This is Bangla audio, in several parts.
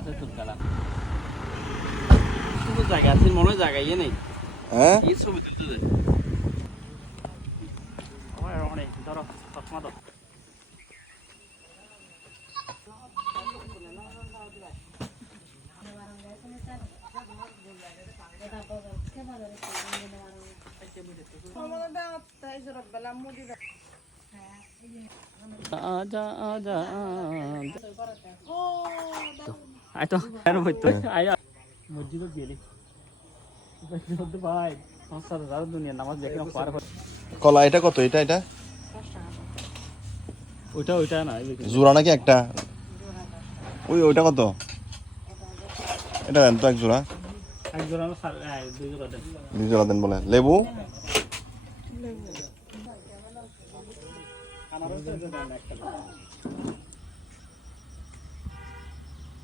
আছে তুলকালা শুধু জায়গা আছে মনে হয় জায়গা ইয়ে নেই হ্যাঁ এই ছবি তুলতে দে অনেক ধরো চশমা দাও আজা আজা আই তো আর হইতো আই মসজিদে গেলি মসজিদে ভাই ৫,০০০ দুনিয়া নামাজ দেখে পার হয় কলা এটা কত এটা এটা ওইটা না জোড়া নাকি একটা ওইটা কত এটা দেন তো এক জোড়া এক জোড়া না দুই জোড়া দেন দুই জোড়া দেন বলে লেবু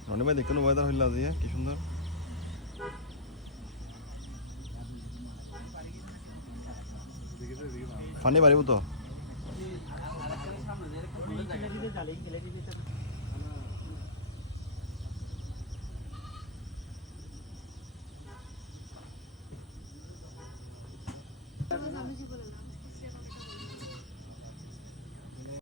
রনি ভাই দেখুন ওয়েদার হইল আজি কি সুন্দর পানি বাড়িব তো